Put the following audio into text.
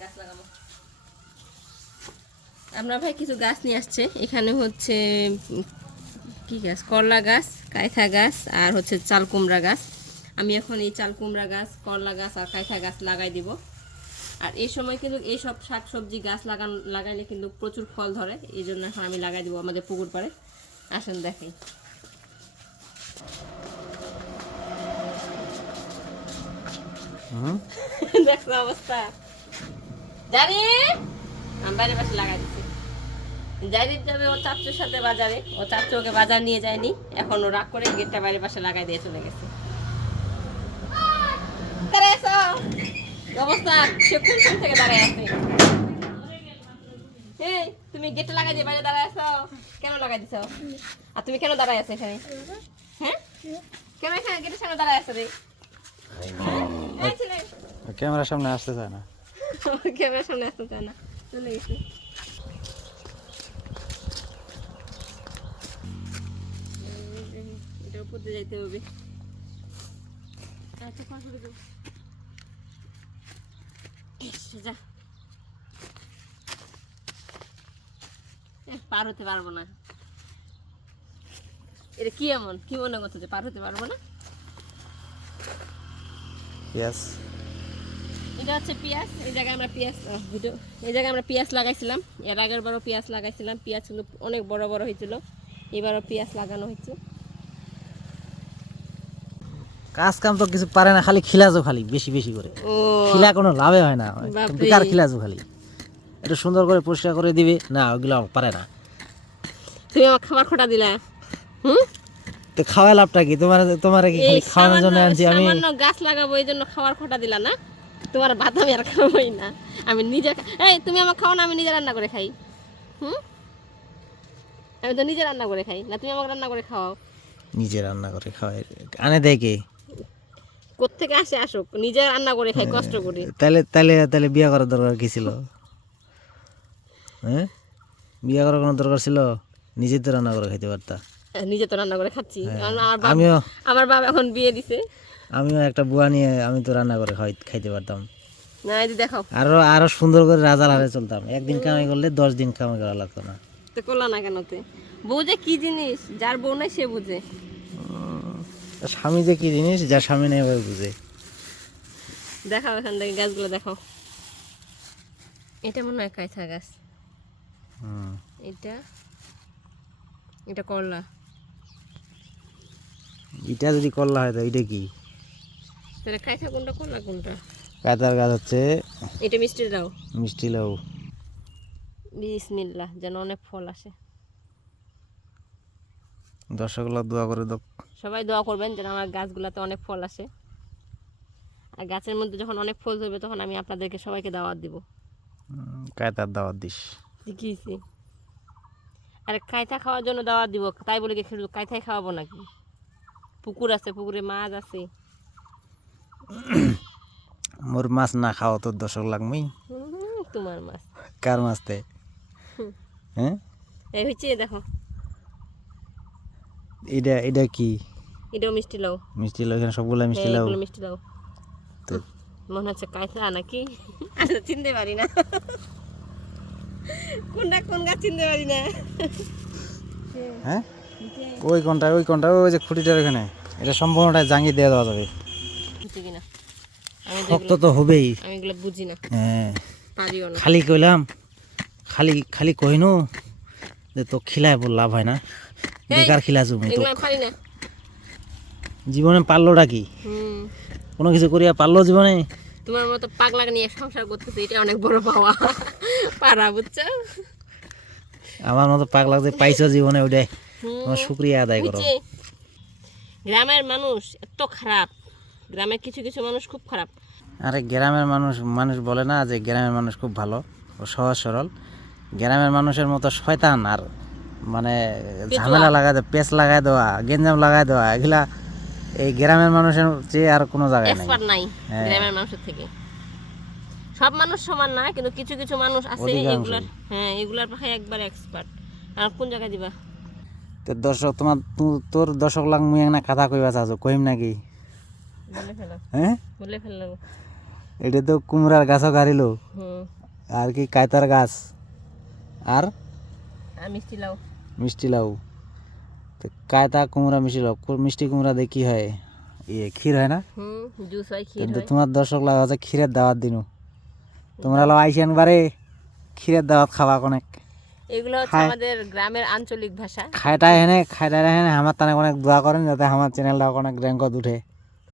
গাছ লাগাবো। আমরা ভাই কিছু গাছ নিয়ে আসছে। এখানে হচ্ছে কি গাছ? করলা গাছ, কাইথা গাছ, আর হচ্ছে চাল কুমড়া গাছ। আমি এখন এই চাল কুমড়া গাছ, করলা গাছ আর কাইথা গাছ লাগাই দিব। আর এই সময় কিন্তু এইসব শাক সবজি গাছ লাগান, লাগাইলে কিন্তু প্রচুর ফল ধরে। এই জন্য এখন আমি লাগাই দিব আমাদের পুকুর পাড়ে। আসেন, দেখাই। দেখছ অবস্থা। জানি আমি বাইরের পাশে লাগাই দিচ্ছি জাইরিত যাবে ওর চাচুর সাথে বাজারে। ও চাচু ওকে বাজার নিয়ে যায়নি। এখন ও রাগ করে গেটটা বাইরের পাশে লাগাই দিয়ে চলে গেছে। অবস্থা? সে কোন থেকে দাঁড়ায় আছে? তুমি গেটটা লাগাই দিয়ে বাইরে দাঁড়ায় আছো? কেন লাগাই দিছো? আর তুমি কেন দাঁড়ায় আছো এখানে? হ্যাঁ? কেন এখানে গেটের সামনে দাঁড়ায় আছো রে? ক্যামেরার সামনে আসতে চায় না। ক্যামেরার সামনে আসতে চায় না। চলে গেছি। এটার উপর দিয়ে যাইতে হবে। আচ্ছা। যা। পার হতে পারব না। এটা কি এমন? কি মনে করছ যে পার হতে পারব না? ইয়েস এটা হচ্ছে পেঁয়াজ এই জায়গায় আমরা পেঁয়াজ ভিডিও এই জায়গায় আমরা পেঁয়াজ লাগাইছিলাম। এর আগের বারও পেঁয়াজ লাগাইছিলাম পেঁয়াজগুলো অনেক বড় বড় হয়েছিল। এবারও পেঁয়াজ লাগানো হয়েছে। কাজ কাম তো কিছু পারে না খালি খিলাজো খালি বেশি বেশি করে। খিলা কোনো লাভে হয় না। বেকার খিলাজো খালি? একটু সুন্দর করে পরিষ্কার করে দিবে। না ওগুলো পারে না। তুমি আমার খাবার খোটা দিলা। হুম? তো খাওয়া লাভটা কি? তোমার তোমার কি খালি খাওয়ানোর জন্য আনছি? আমি সামান্য গাছ লাগাবো এই জন্য খাবার খোটা দিলা না। তোমার ভাত আমি আর খাবোই না। আমি নিজে এই তুমি আমার খাও না আমি নিজে রান্না করে খাই। হুম? আমি তো নিজে রান্না করে খাই না তুমি আমাকে রান্না করে খাওয়াও? নিজে রান্না করে খাওয়াই। আনে দেয় কে? কোত্থেকে আসে আসুক নিজে রান্না করে খাই কষ্ট করে। তাহলে তাহলে তাহলে বিয়ে করার দরকার কি ছিল? হ্যাঁ বিয়ে করার কোনো দরকার ছিল? নিজে তো রান্না করে খাইতে পারতা। নিজে তো রান্না করে খাচ্ছি। বাপ আমিও আমার বাবা এখন বিয়ে দিছে। আমিও একটা বুয়া নিয়ে আমি তো রান্না করে খাই খাইতে পারতাম। না এই যে দেখাও আরও আরও সুন্দর করে রাজার হারে চলতাম। একদিন কামাই করলে দশ দিন কামাই করা লাগতো না। তো করলা না কেন তে বউ যে কি জিনিস যার বউ নাই সে বুঝে। স্বামী যে কি জিনিস যার স্বামী নেই ওই বুঝে। দেখাও এখান থেকে গাছগুলো দেখাও। এটা মনে হয় কাঁচা গাছ। হুম। এটা এটা করলা। এটা যদি করলা হয় তো এটা কি? তাহলে কোনটা করলা কোনটা? গাছ হচ্ছে এটা মিষ্টি দাও। মিষ্টি লাউ। বিসমিল্লাহ যেন অনেক ফল আসে। দর্শকগুলো দোয়া করে দাও। সবাই দোয়া করবেন যেন আমার গাছগুলোতে অনেক ফল আসে। আর গাছের মধ্যে যখন অনেক ফল ধরবে তখন আমি আপনাদেরকে সবাইকে দাওয়াত দিব। কায়তার দাওয়াত দিস। শিখিয়েছি আরে কাইথা খাওয়ার জন্য দাওয়াত দিব তাই বলে কি শুধু কাইথাই খাওয়াবো নাকি? পুকুর আছে পুকুরে মাছ আছে। মোর মাছ না খাওয়া তোর দর্শক লাগবেই। হুম, তোমার মাছ। কার মাছতে হ্যাঁ? এই হচ্ছে দেখো। এটা এটা কি? এটাও মিষ্টি লাউ। মিষ্টি লাউ এখানে সবগুলো মিষ্টি হ্যাঁ, লাউ। এগুলো মিষ্টি লাউ। তো মনে হচ্ছে কাইথা নাকি? আচ্ছা, চিনতে পারি না। কোনটা কোন গাছ চিনতে পারি না। হ্যাঁ? ওই কোনটা ওই কোনটা ওই যে খুঁটিটার ওখানে। এটা সম্পূর্ণটা জাঙ্গি দিয়ে দেওয়া যাবে। শক্ত তো হবেই। হ্যাঁ। খালি কইলাম খালি খালি কইনু যে তো খিলায় বল লাভ হয় না। বেকার খিলা জমি তো জীবনে পারলোটা কি? কোনো কিছু করিয়া পারল জীবনে? তোমার মতো পাগলা নিয়ে সংসার করতেছে এটা অনেক বড় পাওয়া। পারা বুঝছ? আমার মতো পাগলা যে পাইছো জীবনে ওইটাই। হুম, তোমার শুক্রিয়া আদায় করো। গ্রামের মানুষ এত খারাপ। গ্রামের কিছু কিছু মানুষ খুব খারাপ। আরে গ্রামের মানুষ মানুষ বলে না যে গ্রামের মানুষ খুব ভালো। ও সহজ সরল। গ্রামের মানুষের মতো শয়তান আর মানে ঝামেলা লাগাই দেওয়া পেঁচ লাগাই দেওয়া গেঞ্জাম লাগাই দেওয়া এগুলা এই গ্রামের মানুষের চেয়ে আর কোনো জায়গায় নাই। এক্সপার্ট নাই হ্যাঁ। গ্রামের মানুষের থেকে। সব মানুষ সমান না কিন্তু কিছু কিছু মানুষ আছে এগুলার হ্যাঁ এগুলার পাখায় একবার এক্সপার্ট আর কোন জায়গায় দিবা? তো দর্শক তোমার তোর দর্শক লাগ মুই একটা কথা কইবা চাচ্ছ কইম নাকি? হ্যাঁ এটা তো কুমড়ার গাছও গাড়িলো হুম। আর কি কায়তার গাছ? আর মিষ্টি লাউ মিষ্টি লাউ তো কায়তা কুমড়া মিষ্টি লাউ মিষ্টি কুমড়া দিয়ে কি হয়? ইয়ে ক্ষীর হয় না? হুম জুস হয় ক্ষীর কিন্তু তোমার দর্শক লাগা হচ্ছে ক্ষীরের দাওয়াত দিনু। তোমরা লো আইসেন বারে ক্ষীরের দাওয়াত খাওয়া অনেক এগুলো হচ্ছে। আমাদের গ্রামের আঞ্চলিক ভাষা খায়টা হেনে খায়টা হেনে আমার তানে অনেক দোয়া করেন যাতে আমার চ্যানেলটা অনেক র্যাঙ্কত উঠে